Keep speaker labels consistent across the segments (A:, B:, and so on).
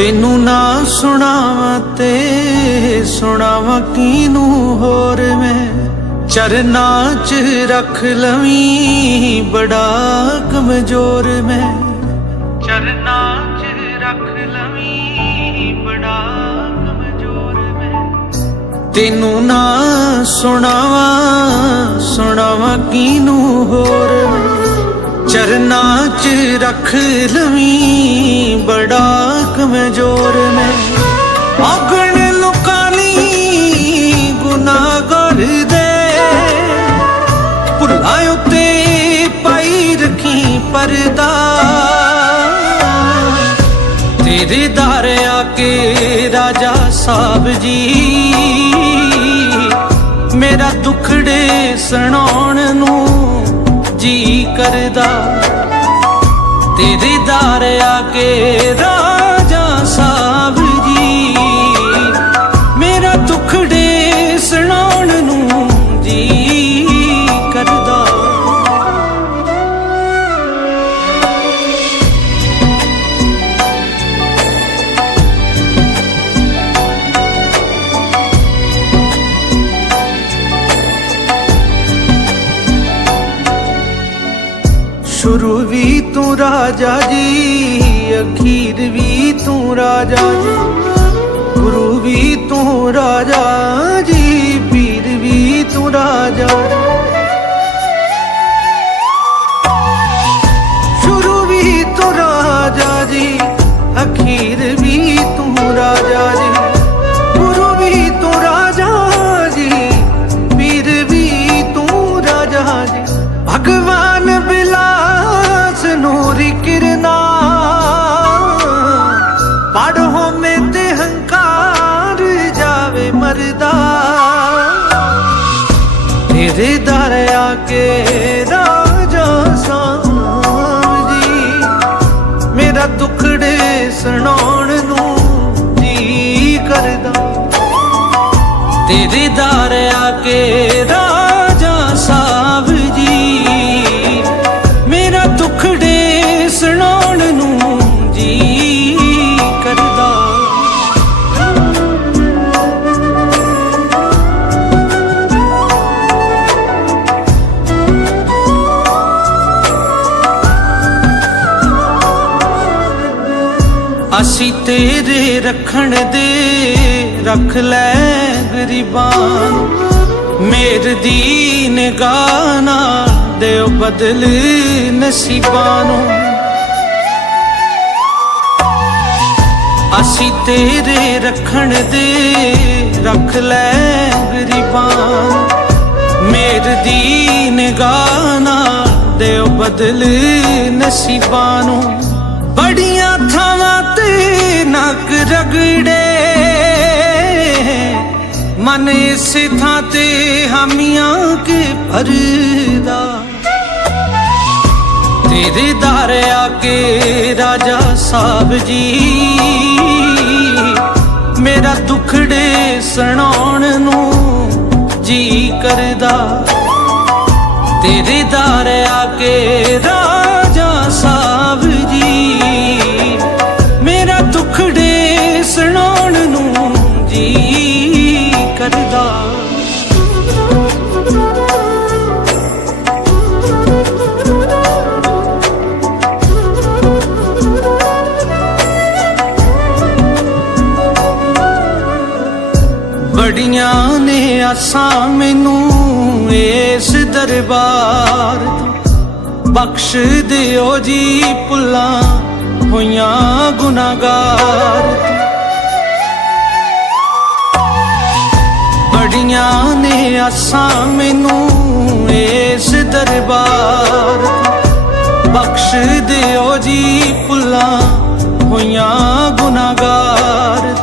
A: ਤੈਨੂੰ ਨਾ ਸੁਣਾਵਾਂ ਤੇ ਸੁਣਾਵਾਂ ਕਿਨੂੰ ਹੋਰ ਮੈਂ? ਚਰਨਾਂ 'ਚ ਰੱਖ ਲਵੀਂ, ਬੜਾ ਕਮਜ਼ੋਰ ਮੈਂ। ਚਰਨਾਂ 'ਚ ਰੱਖ ਲਵੀਂ, ਬੜਾ ਕਮਜ਼ੋਰ ਮੈਂ। ਤੈਨੂੰ ਨਾ ਸੁਣਾਵਾਂ ਸੁਣਾਵਾਂ ਕਿਨੂੰ ਹੋਰ ਮੈਂ? ਚਰਨਾਂ 'ਚ ਰੱਖ ਲਵੀ, ਬੜਾ ਕਮਜ਼ੋਰ ਮੈਂ। ਆਗਣ ਲੋਕਾਂ ਲਈ ਗੁਨਾਹਗਾਰ ਦੇ। ਭੁੱਲਾਂ ਉਤੇ ਪਾਈ ਰੱਖੀ ਪਰਦਾ। ਤੇਰੇ ਦਰ ਆ ਕੇ ਰਾਜਾ ਸਾਹਿਬ ਜੀ। ਮੇਰਾ ਦੁਖੜੇ ਸੁਣਾਉਣ ਨੂੰ ਜੀ ਕਰਦਾ ਤੇਰੇ ਦਰ ਆ ਕੇ ਰਾਜਾ ਰਾਜਾ ਜੀ, ਅਖੀਰ ਵੀ ਤੂੰ ਰਾਜਾ ਜੀ, ਗੁਰੂ ਵੀ ਤੂੰ ਰਾਜਾ ਜੀ, ਪੀਰ ਵੀ ਤੂੰ ਰਾਜਾ ਸ਼ੁਰੂ ਵੀ ਤੂੰ ਰਾਜਾ ਜੀ, ਅਖੀਰ ਵੀ ਤੂੰ ਰਾਜਾ ਜੀ। ਰਾਜਾ ਸਾਹਿਬ ਜੀ ਮੇਰਾ ਦੁਖੜੇ ਸੁਣਾਉਣ ਨੂੰ ਜੀ ਕਰਦਾ। ਰੱਖਣ ਦੇ, ਰੱਖ ਲੈ ਗਰੀਬਾਂ ਨੂੰ। ਮੇਰ ਦੀ ਨਿਗਾਹ ਨਾਲ ਦਿਓ ਬਦਲ ਨਸੀਬਾਂ ਨੂੰ। ਅਸੀਂ ਤੇਰੇ ਰੱਖਣ ਦੇ, ਰੱਖ ਲੈ ਗਰੀਬਾਂ ਮੇਰ ਦੀ ਨਿਗਾਹ ਨਾਲ ਦਿਓ ਬਦਲ ਨਸੀਬਾਂ ਨੂੰ। ਬੜੀਆਂ ਥਾਵਾਂ ਤੇ ਨੱਕ ਰਗੜੇ। ਮਨ ਇਸ ਥਾਂ ਤੇ ਹਾਮੀਆਂ ਕੇ ਭਰਦਾ। ਤੇਰੇ ਦਰ ਆ ਕੇ ਰਾਜਾ ਸਾਹਿਬ ਜੀ, ਮੇਰਾ ਦੁਖੜੇ ਸੁਣਾਉਣ ਨੂੰ ਜੀ ਕਰਦਾ। ਤੇਰੇ ਦਰ ਆ ਕੇ ਰਾਜਾ ਆਸਾਂ ਮੈਨੂੰ ਇਸ ਦਰਬਾਰ ਬਖਸ਼ ਦਿਓ ਜੀ ਪੁੱਲਾਂ ਹੋਈਆਂ ਗੁਨਾਹਗਾਰ ਬੜੀਆਂ ਨੇ ਆਸਾਂ ਮੈਨੂੰ ਇਸ ਦਰਬਾਰ ਬਖਸ਼ ਦਿਓ ਜੀ ਪੁੱਲਾਂ ਹੋਈਆਂ ਗੁਨਾਹਗਾਰ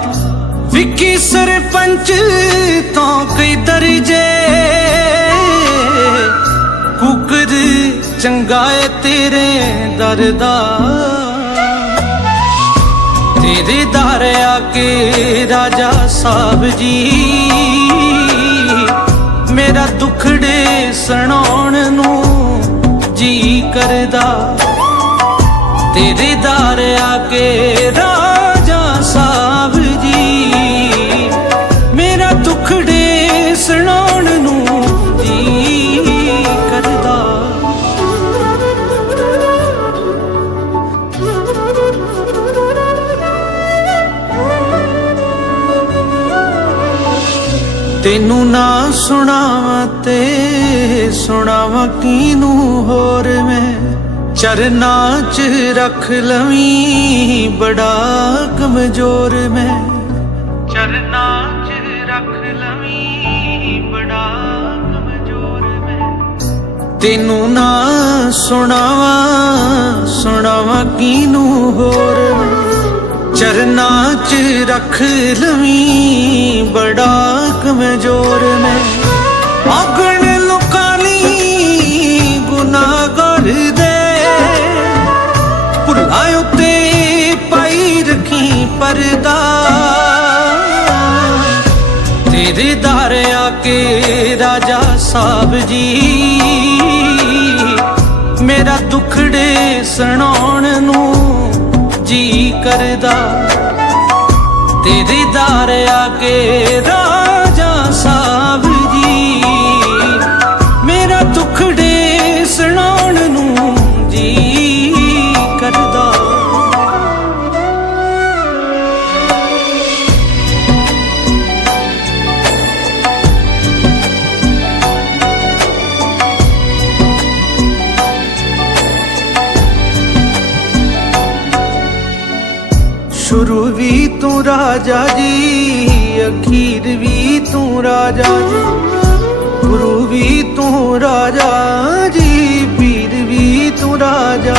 A: ਵਿੱਕੀ ਸਰਪੰਚ ਚੰਗਾ ਏ ਤੇਰੇ ਦਰਦਾ ਤੇਰੇ ਦਰ ਆ ਕੇ ਰਾਜਾ ਸਾਹਿਬ ਜੀ। ਮੇਰਾ ਦੁਖੜੇ ਸੁਣਾਉਣ ਨੂੰ ਜੀ ਕਰਦਾ। ਤੇਰੇ ਦਰ ਆ ਕੇ ਤੈਨੂੰ ਨਾ ਸੁਣਾਵਾਂ ਤੇ ਸੁਣਾਵਾਂ ਕਿਨੂੰ ਹੋਰ ਮੈਂ ਚਰਨਾਂ 'ਚ ਰੱਖ ਲਵੀਂ, ਬੜਾ ਕਮਜ਼ੋਰ ਮੈਂ। ਚਰਨਾਂ 'ਚ ਰੱਖ ਲਵੀਂ, ਬੜਾ ਕਮਜ਼ੋਰ ਮੈਂ। ਤੈਨੂੰ ਨਾ ਸੁਣਾਵਾਂ ਸੁਣਾਵਾਂ ਕਿਨੂੰ ਹੋਰ ਮੈਂ ਚਰਨਾਂ 'ਚ ਰੱਖ ਲਵੀ, ਬੜਾ ਕਮਜ਼ੋਰ ਮੈਂ। ਆਗਣ ਲੋਕਾਂ ਲਈ ਗੁਨਾਹਗਾਰ ਦੇ। ਭੁੱਲਾਂ ਉੱਤੇ ਪਾਈ ਰੱਖੀ ਪਰਦਾ। ਤੇਰੇ ਦਰ ਆ ਕੇ ਰਾਜਾ ਸਾਹਿਬ ਜੀ, ਮੇਰਾ ਦੁਖੜੇ ਸੁਣਾਉਣ ਨੂੰ ਜੀ ਕਰਦਾ। ਤੇਰੇ ਦਰ ਆ ਕੇ ਰਾਜਾ ਰਾਜਾ ਜੀ, ਅਖੀਰ ਵੀ ਤੂੰ ਰਾਜਾ ਜੀ, ਗੁਰੂ ਵੀ ਤੂੰ ਰਾਜਾ ਜੀ, ਪੀਰ ਵੀ ਤੂੰ ਰਾਜਾ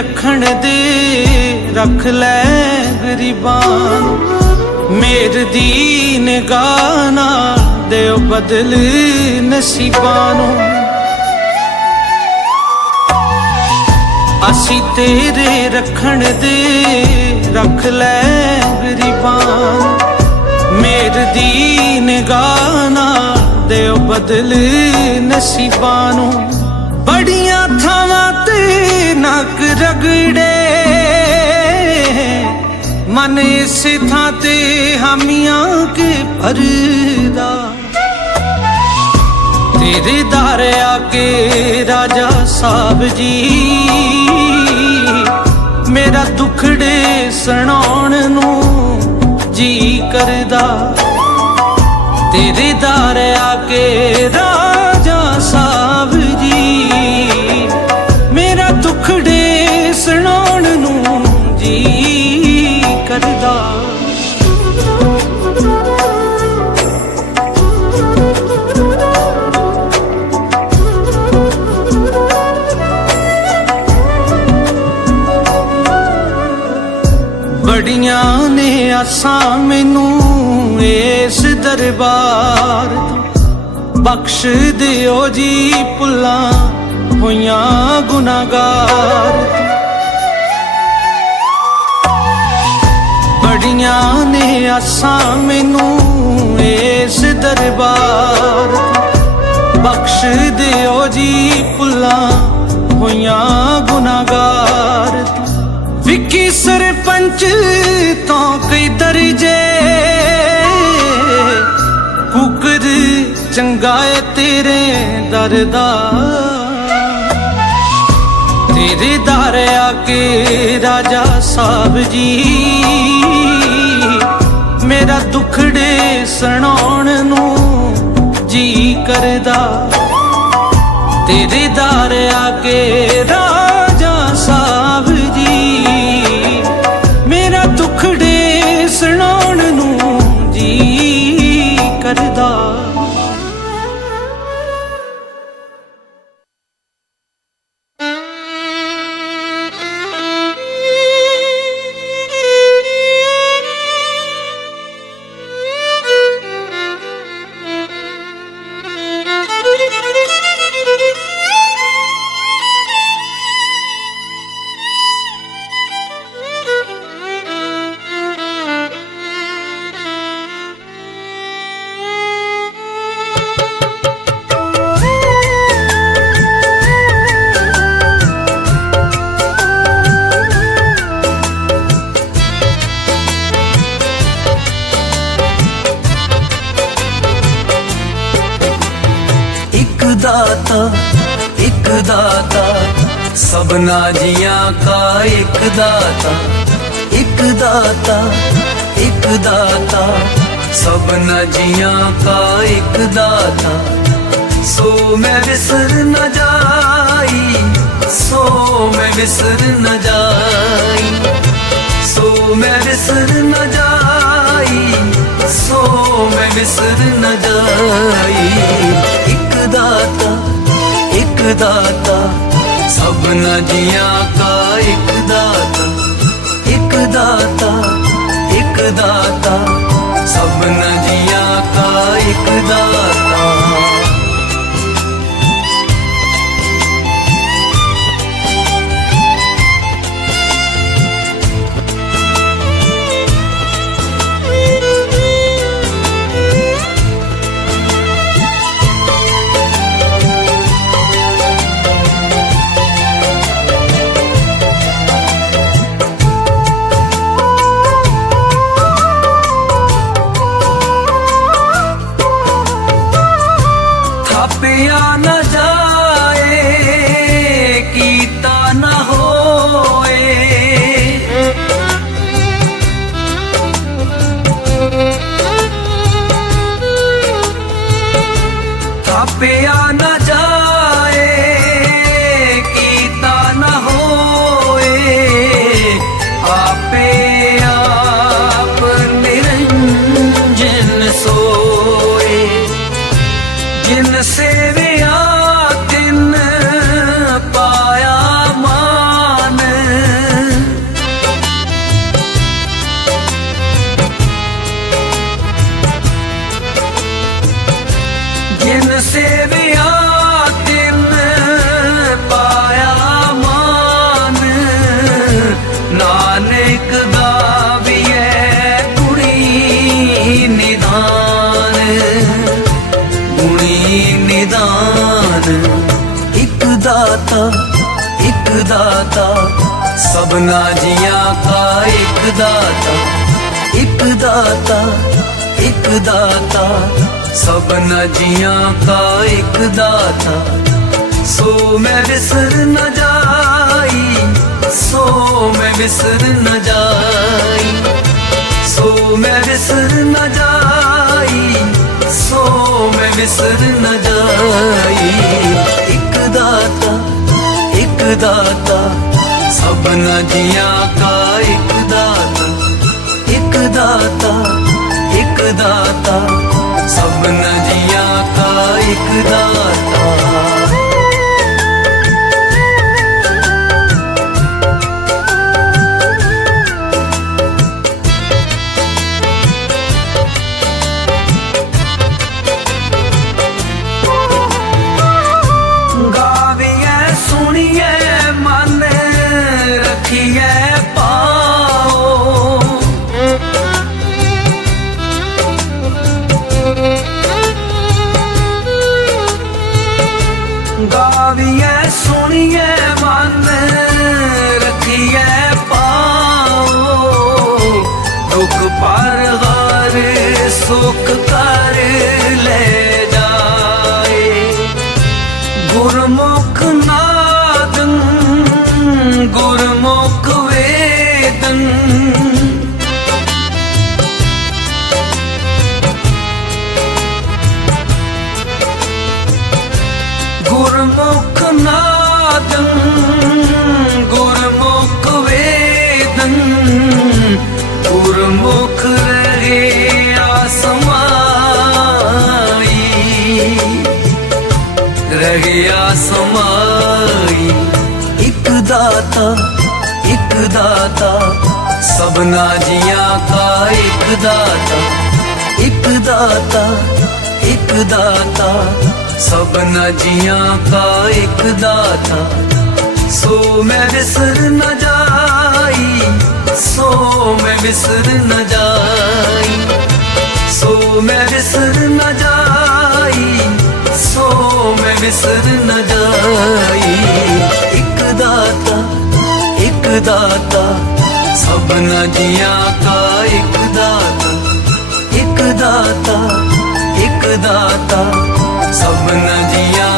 A: ਰੱਖਣ ਦੇ, ਰੱਖ ਲੈ ਗਰੀਬਾਂ ਮੇਰ ਦੀ ਨਿਗਾਹ ਨਾਲ ਦਿਓ ਬਦਲ ਨਸੀਬਾਂ ਨੂੰ। ਅਸੀਂ ਤੇਰੇ ਰੱਖਣ ਦੇ, ਰੱਖ ਲੈ ਗਰੀਬਾਂ ਮੇਰ ਦੀ ਨਿਗਾਹ ਨਾਲ ਦਿਓ ਬਦਲ ਨਸੀਬਾਂ ਨੂੰ। ਬੜੀਆਂ ਨੱਕ ਰਗੜੇ। ਮਨ ਇਸ ਥਾਂ ਤੇ ਹਾਮੀਆਂ ਕੇ ਭਰਦਾ। ਤੇਰੇ ਦਰ ਆ ਕੇ ਰਾਜਾ ਸਾਹਿਬ ਜੀ। ਮੇਰਾ ਦੁਖੜੇ ਸੁਣਾਉਣ ਨੂੰ ਜੀ ਕਰਦਾ। ਤੇਰੇ ਦਰ ਆ ਕੇ ਰਾਜਾ ਆਸਾਂ ਮੈਨੂੰ ਇਸ ਦਰਬਾਰ ਬਖਸ਼ ਦਿਓ ਜੀ ਪੁੱਲਾਂ ਹੋਈਆਂ ਗੁਨਾਹਗਾਰ ਬੜੀਆਂ ਨੇ ਆਸਾਂ ਮੈਨੂੰ ਇਸ ਦਰਬਾਰ ਬਖਸ਼ ਦਿਓ ਜੀ ਪੁੱਲਾਂ ਹੋਈਆਂ ਗੁਨਾਹਗਾਰ ਵਿੱਕੀ ਸਰਪੰਚ ਤੋਂ ਕਈ ਦਰਜੇ। ਕੁਕਰ ਚੰਗਾ ਏ ਤੇਰੇ ਦਰਦਾ ਤੇਰੇ ਦਰ ਆ ਕੇ ਰਾਜਾ ਸਾਹਿਬ ਜੀ। ਮੇਰਾ ਦੁਖੜੇ ਸੁਣਾਉਣ ਨੂੰ ਜੀ ਕਰਦਾ। ਤੇਰੇ ਦਰ ਆ ਕੇ
B: ਸਭਨਾ ਜੀਆਂ ਕਾ ਇੱਕ ਦਾਤਾ ਇੱਕ ਦਾਤਾ ਇੱਕ ਦਾਤਾ। ਸਭਨਾ ਜੀਆਂ ਕਾ ਇੱਕ ਦਾਤਾ, ਸੋ ਮੈਂ ਵਿਸਰ ਨਾ ਜਾਈ, ਸੋ ਮੈਂ ਵਿਸਰ ਨਾ ਜਾਈ। ਸੋ ਮੈਂ ਵਿਸਰ ਨਾ ਜਾਈ, ਸੋ ਮੈਂ ਵਿਸਰ ਨਾ ਜਾਈ। ਇੱਕ ਦਾਤਾ ਇੱਕ ਦਾਤਾ ਸਭਨਾ ਜੀਆਂ ਕਾ ਇੱਕ ਦਾਤਾ ਇੱਕ ਦਾਤਾ ਇੱਕ ਦਾਤਾ। ਸਭਨਾ ਜੀਆਂ ਕਾ ਇੱਕ ਦਾਤਾ। ਇੱਕ ਦਾਤਾ ਇੱਕ ਦਾਤਾ ਇੱਕ ਦਾਤਾ। ਸਭਨਾ ਜੀਆਂ ਕਾ ਇੱਕ ਦਾਤਾ। ਸੋ ਮੈਂ ਵਿਸਰ ਨਾ ਜਾਈ, ਸੋ ਮੈਂ ਵਿਸਰ ਨਾ ਜਾਈ। ਸੋ ਮੈਂ ਵਿਸਰ ਨਾ ਜਾਈ, ਸੋ ਮੈਂ ਵਿਸਰ ਨਾ ਜਾਈ। ਇੱਕ ਦਾਤਾ ਇੱਕ ਦਾਤਾ। ਸਭਨਾ ਜੀਆਂ ਕਾ ਇੱਕ ਇੱਕ ਦਾਤਾ ਇੱਕ ਦਾਤਾ ਸਭਨਾ ਜੀਆਂ ਕਾ ਇੱਕ ਦਾਤਾ walk ਇੱਕ ਦਾਤਾ, ਸਭਨਾ ਜੀਆਂ ਕਾ ਇੱਕ ਦਾਤਾ। ਇੱਕ ਦਾਤਾ ਇੱਕ ਦਾਤਾ, ਸਭਨਾ ਜੀਆਂ ਕਾ ਇੱਕ ਦਾਤਾ। ਸੋ ਮੈਂ ਵਿਸਰ ਨਾ ਜਾਈ, ਸੋ ਮੈਂ ਵਿਸਰ ਨਾ ਜਾਈ। ਸੋ ਮੈਂ ਵਿਸਰ ਨਾ ਜਾਈ, ਸੋ ਮੈਂ ਵਿਸਰ ਨਾ ਜਾਈ। ਇੱਕ ਦਾਤਾ ਇੱਕ ਦਾਤਾ ਸਭਨਾ ਜੀਆਂ ਕਾ ਇੱਕ ਦਾਤਾ ਇੱਕ ਦਾਤਾ ਇੱਕ ਦਾਤਾ ਸਭਨਾ ਜੀਆਂ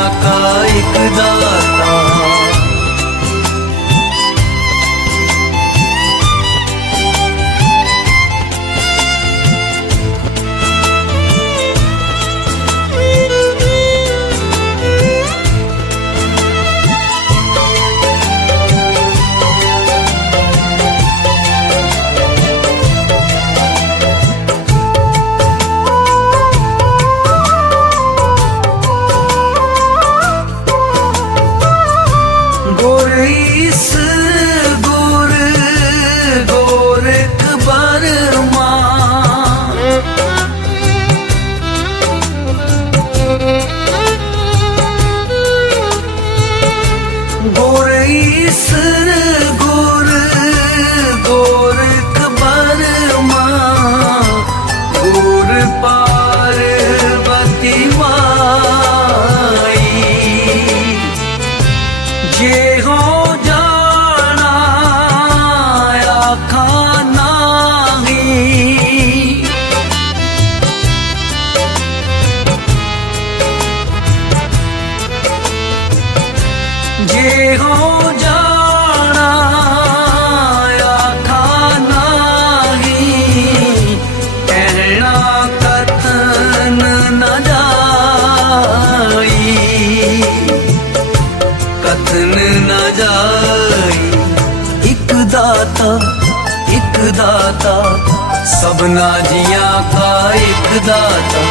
B: ਸਭਨਾ ਜੀਆਂ ਕਾ ਇੱਕ ਦਾਤਾ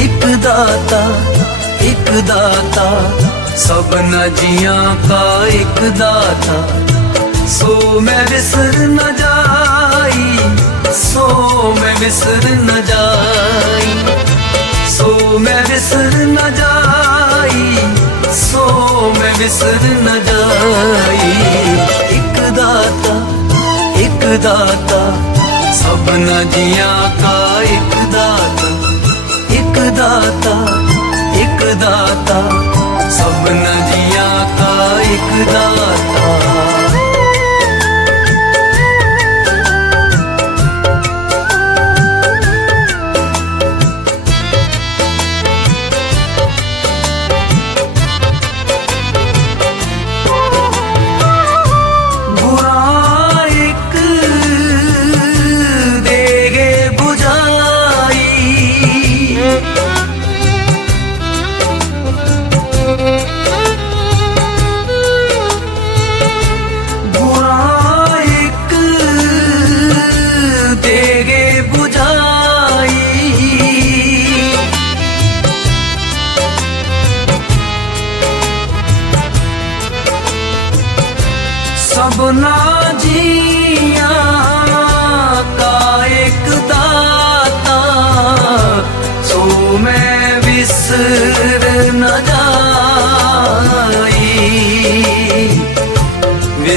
B: ਇੱਕ ਦਾਤਾ ਇੱਕ ਦਾਤਾ। ਸਭਨਾ ਜੀਆਂ ਕਾ ਇੱਕ ਦਾਤਾ, ਸੋ ਮੈਂ ਵਿਸਰ ਨ ਜਾਈ, ਸੋ ਮੈਂ ਵਿਸਰ ਨ ਜਾਈ। ਸੋ ਮੈਂ ਵਿਸਰ ਨ ਜਾਈ, ਸੋ ਮੈਂ ਵਿਸਰ ਨਾ ਜਾਈ। ਇੱਕ ਦਾਤਾ ਇੱਕ ਦਾਤਾ ਸਭਨਾ ਜੀਆਂ ਕਾ ਇੱਕ ਦਾਤਾ ਇੱਕ ਦਾਤਾ ਇੱਕ ਦਾਤਾ। ਸਭਨਾ ਜੀਆਂ ਕਾ ਇੱਕ ਦਾਤਾ।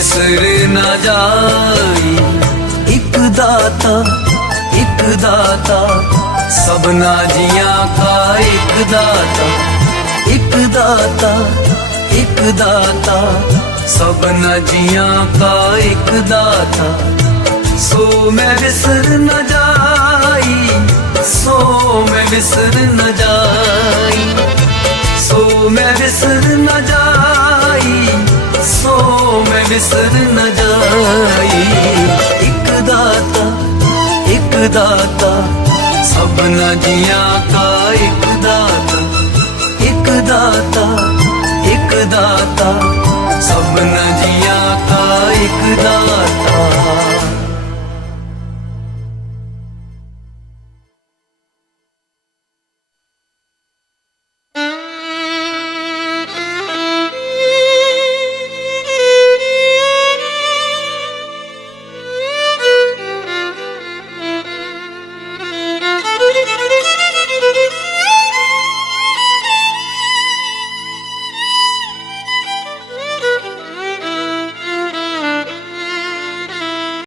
B: ਸਿਰ ਨਾ ਜਾਈ। ਇੱਕ ਦਾਤਾ ਇੱਕ ਦਾਤਾ, ਸਭਨਾ ਜੀਆਂ ਕਾ ਇੱਕ ਦਾਤਾ। ਇੱਕ ਦਾਤਾ ਇੱਕ ਦਾਤਾ, ਸਭਨਾ ਜੀਆਂ ਕਾ ਇੱਕ ਦਾਤਾ। ਸੋ ਮੈਂ ਵਿਸਰ ਨ ਜਾਈ, ਸੋ ਮੈਂ ਵਿਸਰ ਨਾ ਜਾਈ। ਸੋ ਮੈਂ ਵਿਸਰ ਨਾ ਜਾਈ। ਸੋ ਮੈਂ ਵਿਸਰ ਨ ਜਾਈ। ਇੱਕ ਦਾਤਾ ਇੱਕ ਦਾਤਾ, ਸਭਨਾ ਜੀਆਂ ਕਾ ਇੱਕ ਦਾਤਾ। ਇੱਕ ਦਾਤਾ ਇੱਕ ਦਾਤਾ, ਸਭਨਾ ਜੀਆਂ ਕਾ ਇੱਕ ਦਾਤਾ।